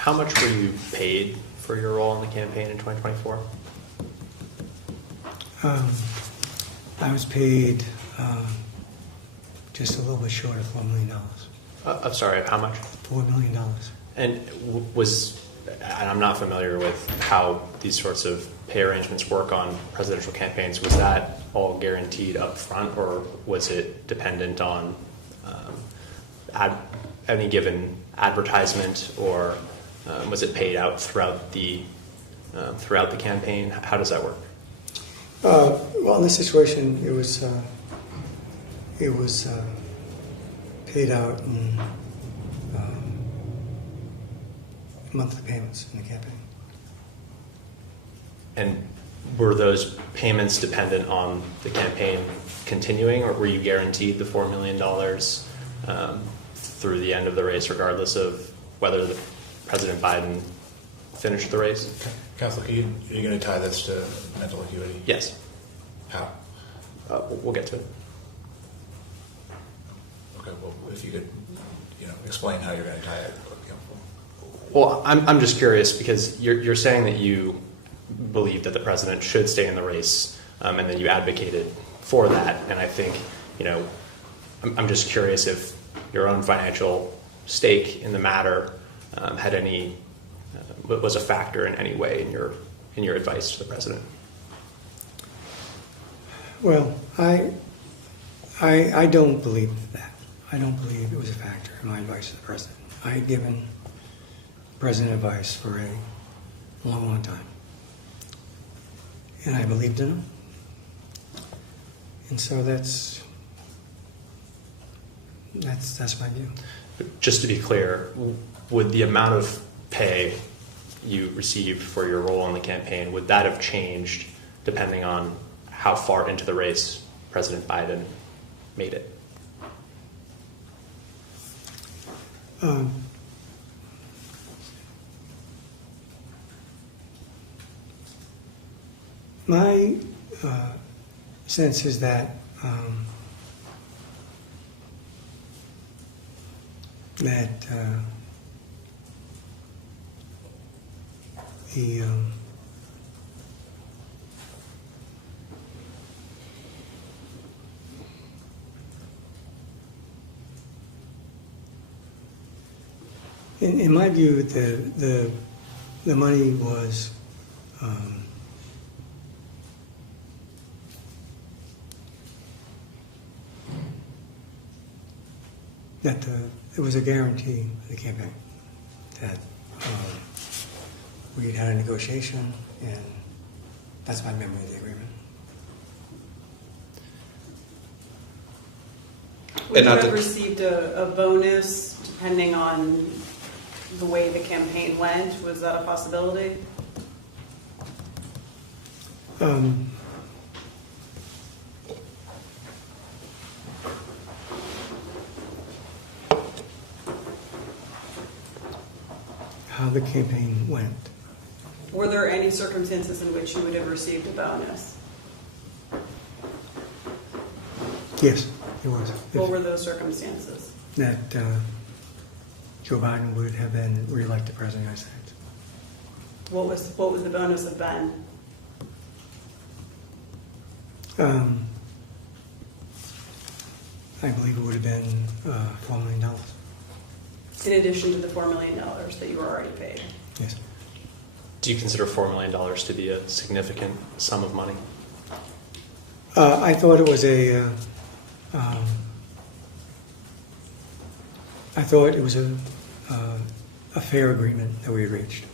How much were you paid for your role in the campaign in 2024? I was paid just a little bit short of $4 million. I'm sorry, how much? $4 million. And and I'm not familiar with how these sorts of pay arrangements work on presidential campaigns. Was that all guaranteed up front, or was it dependent on any given advertisement, or was it paid out throughout the campaign? How does that work? Well, in this situation, it was paid out in monthly payments in the campaign. And were those payments dependent on the campaign continuing, or were you guaranteed the $4 million through the end of the race, regardless of whether President Biden finished the race? Counselor, are you going to tie this to mental acuity? Yes. How? We'll get to it. Okay, well, if you could, explain how you're going to tie it. Well, I'm just curious because you're saying that you believe that the president should stay in the race, and then you advocated for that. And I think, I'm just curious if your own financial stake in the matter was a factor in any way in your advice to the president. Well, I don't believe that. I don't believe it was a factor in my advice to the president. I had given president advice for a long, long time, and I believed in him, and so that's my view. Just to be clear, would the amount of pay you received for your role in the campaign, would that have changed depending on how far into the race President Biden made it? My sense is that in my view, the money was that it was a guarantee of the campaign that we had had a negotiation, and that's my memory of the agreement. Would you have received a bonus depending on the way the campaign went? Was that a possibility? How the campaign went. Were there any circumstances in which you would have received a bonus? Yes, it was. What were those circumstances? That Joe Biden would have been re-elected president of the United States. What would the bonus have been? I believe it would have been $4 million. In addition to the $4 million that you were already paid? Yes. Do you consider $4 million to be a significant sum of money? I thought it was a fair agreement that we had reached.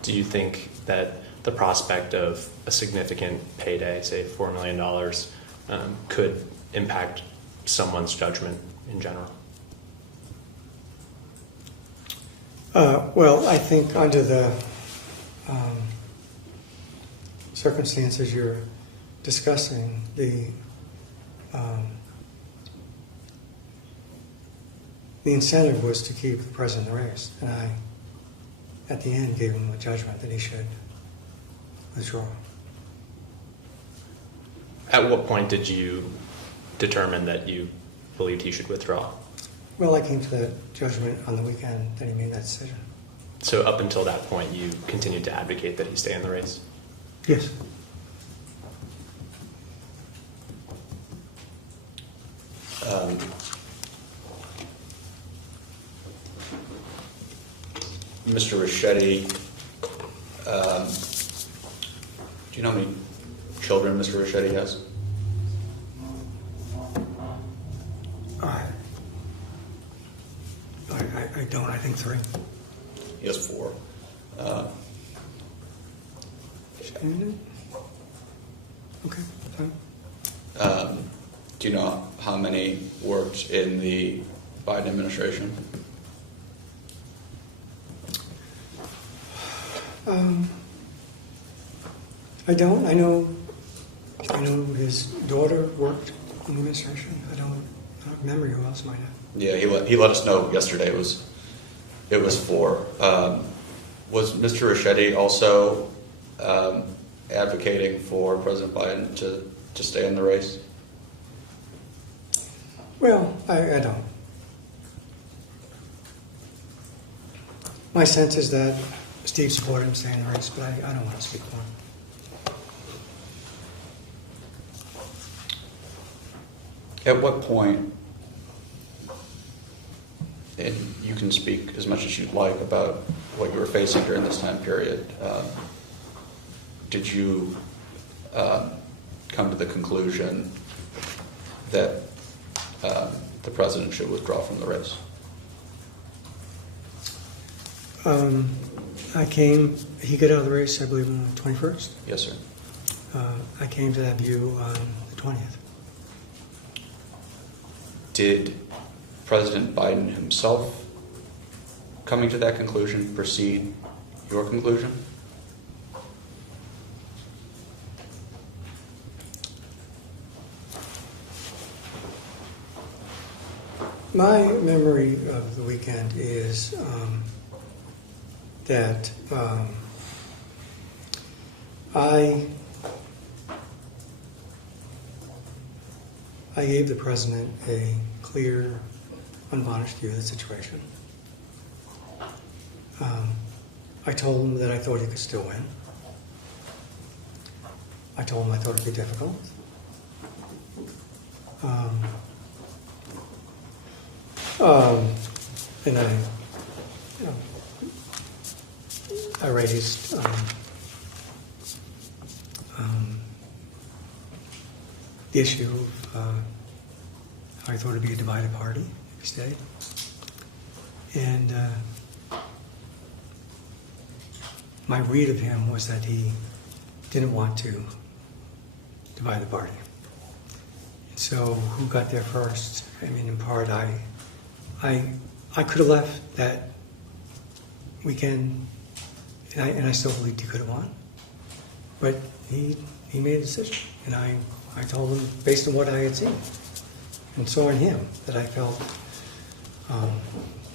Do you think that the prospect of a significant payday, say $4 million, could impact someone's judgment in general? Well, I think under the circumstances you're discussing, the incentive was to keep the president in the race, and I, at the end, gave him a judgment that he should withdraw. At what point did you determine that you believed he should withdraw? Well, I came to the judgment on the weekend that he made that decision. So up until that point, you continued to advocate that he stay in the race? Yes. Mr. Ricchetti, do you know how many children Mr. Ricchetti has? I don't. I think 3. He has 4. Okay, fine. Do you know how many worked in the Biden administration? I don't. I know his daughter worked in the administration. I don't remember who else might have. Yeah, he let us know yesterday. It was 4. Was Mr. Ricchetti also advocating for President Biden to stay in the race? Well, I don't. My sense is that Steve supported him staying in the race, but I don't want to speak for him. At what point, and you can speak as much as you'd like about what you were facing during this time period, did you come to the conclusion that the president should withdraw from the race? He got out of the race, I believe, on the 21st. Yes, sir. I came to that view on the 20th. Did President Biden himself, coming to that conclusion, precede your conclusion? My memory of the weekend is that I gave the president a clear, unvarnished view of the situation. I told him that I thought he could still win. I told him I thought it would be difficult. And I raised the issue of how I thought it'd be a divided party if he stayed. And my read of him was that he didn't want to divide the party. So who got there first? I mean, in part, I could have left that weekend, and I still believed he could have won. But he made a decision, and I told him, based on what I had seen and saw in him, that I felt,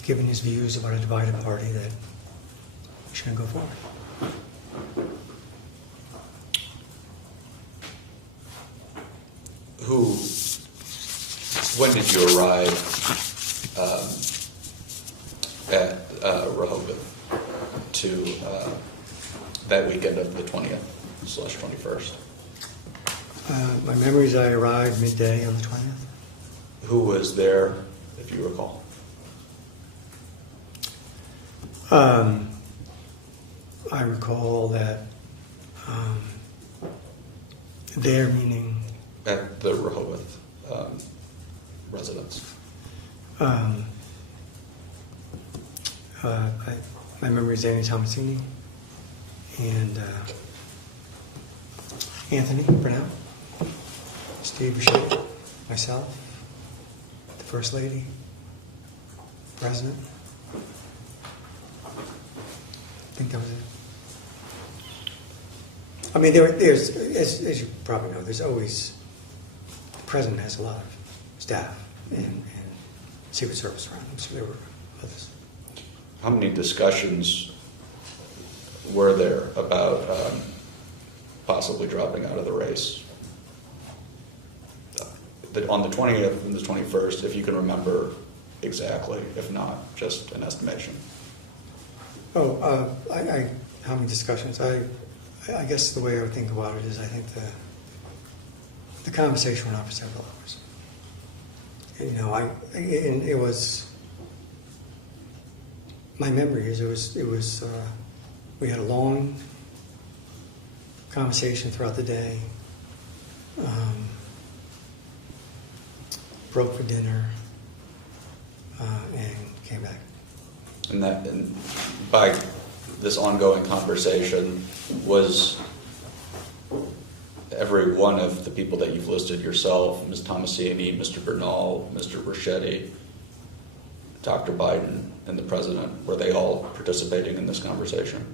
given his views about a divided party, that he shouldn't go forward. When did you arrive at Rehoboth to that weekend of the 20th/21st? My memory is I arrived midday on the 20th. Who was there, if you recall? I recall that there meaning At the Rehoboth residence. My memory is Annie Tomasini and Anthony Burnell, Steve Boucher, myself, the First Lady, President. I think that was it. I mean, there's, as you probably know, there's always, the President has a lot of staff and Secret Service around him, so there were others. How many discussions were there about possibly dropping out of the race? On the 20th and the 21st, if you can remember exactly, if not, just an estimation. How many discussions? I guess the way I would think about it is I think the conversation went on for several hours. And, and it was, my memory is we had a long conversation throughout the day, broke for dinner, and came back. And by this ongoing conversation, was every one of the people that you've listed yourself, Ms. Tomasini, Mr. Bernal, Mr. Ricchetti, Dr. Biden, and the President, were they all participating in this conversation?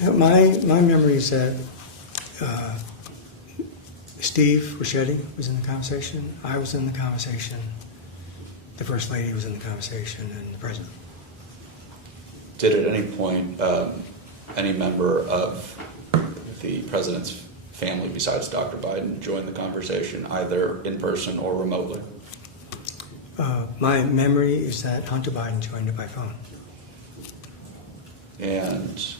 My memory is that Steve Ricchetti was in the conversation, I was in the conversation, the First Lady was in the conversation, and the President. Did at any point any member of the President's family besides Dr. Biden join the conversation, either in person or remotely? My memory is that Hunter Biden joined it by phone. And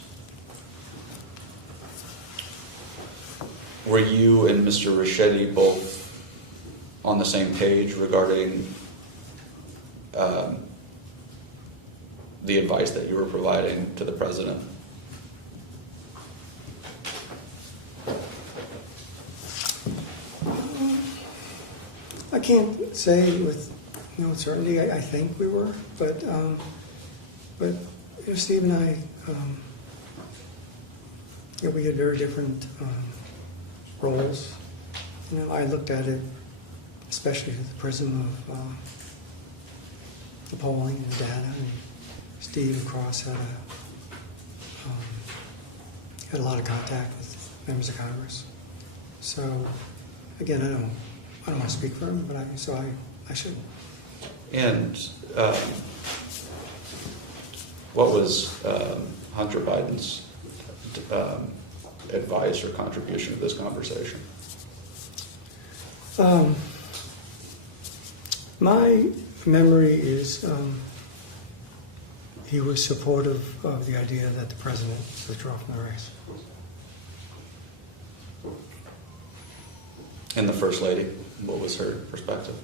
were you and Mr. Ricchetti both on the same page regarding the advice that you were providing to the President? I can't say with certainty. I think we were, but Steve and I, we had very different roles. I looked at it, especially through the prism of the polling and the data, and Steve and Cross had a lot of contact with members of Congress. So again, I don't want to speak for him, but I should. And what was Hunter Biden's advice or contribution to this conversation? My memory is he was supportive of the idea that the President withdraw from the race. And the First Lady, what was her perspective?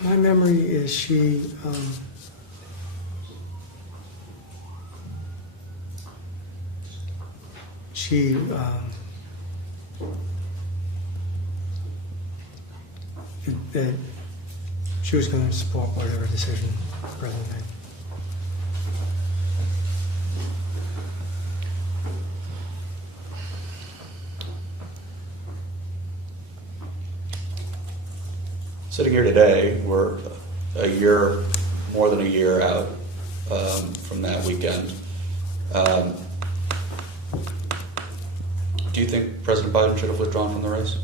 My memory is she that she was going to support whatever decision the President made. Sitting here today, we're more than a year out from that weekend. Do you think President Biden should have withdrawn from the race?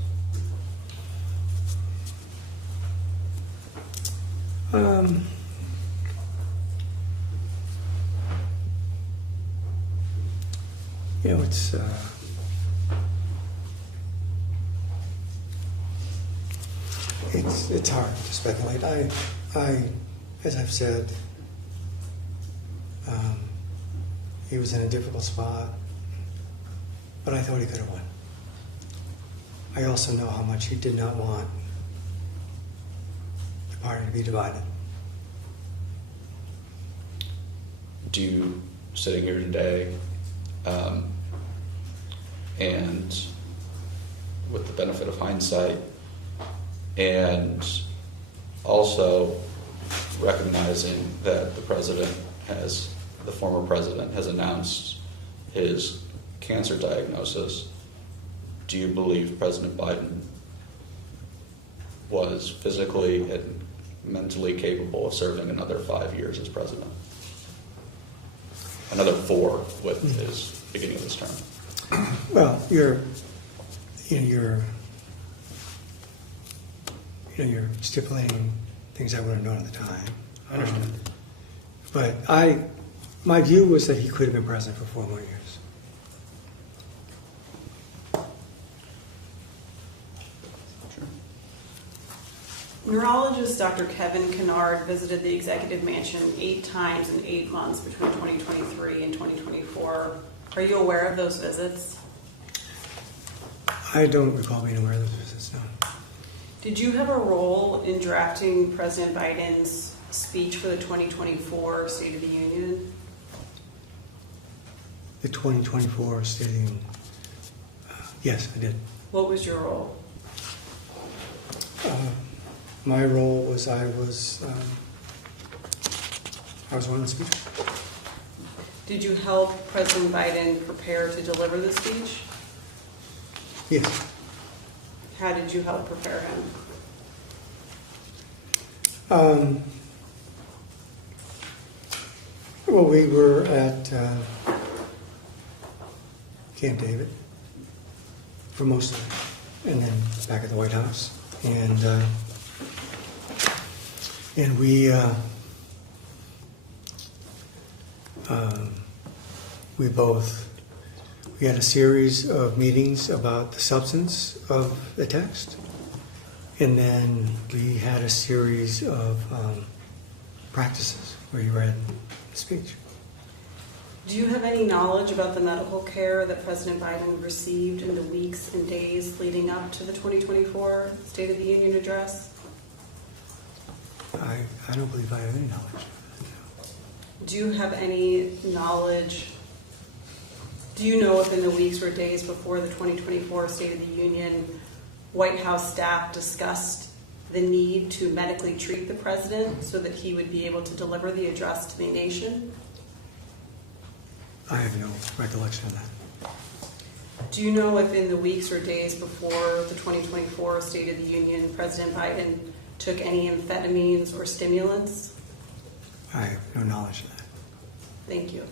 It's hard to speculate. I as I've said, he was in a difficult spot, but I thought he could have won. I also know how much he did not want the party to be divided. Do you, sitting here today, and with the benefit of hindsight, and also recognizing that the former president has announced his cancer diagnosis, do you believe President Biden was physically and mentally capable of serving another 5 years as president? Another 4 with his beginning of his term. Well, you're stipulating things I would have known at the time. I understand. But my view was that he could have been president for 4 more years. Neurologist Dr. Kevin Kennard visited the Executive Mansion 8 times in 8 months between 2023 and 2024. Are you aware of those visits? I don't recall being aware of those visits, no. Did you have a role in drafting President Biden's speech for the 2024 State of the Union? The 2024 State of the Union. Yes, I did. What was your role? My role was I was one of the speakers. Did you help President Biden prepare to deliver the speech? Yes. How did you help prepare him? Well, we were at Camp David for most of it, and then back at the White House, and we had a series of meetings about the substance of the text, and then we had a series of practices where you read the speech. Do you have any knowledge about the medical care that President Biden received in the weeks and days leading up to the 2024 State of the Union address? I don't believe I have any knowledge. Do you have any knowledge? Do you know if in the weeks or days before the 2024 State of the Union, White House staff discussed the need to medically treat the president so that he would be able to deliver the address to the nation? I have no recollection of that. Do you know if in the weeks or days before the 2024 State of the Union, President Biden took any amphetamines or stimulants? I have no knowledge of that. Thank you.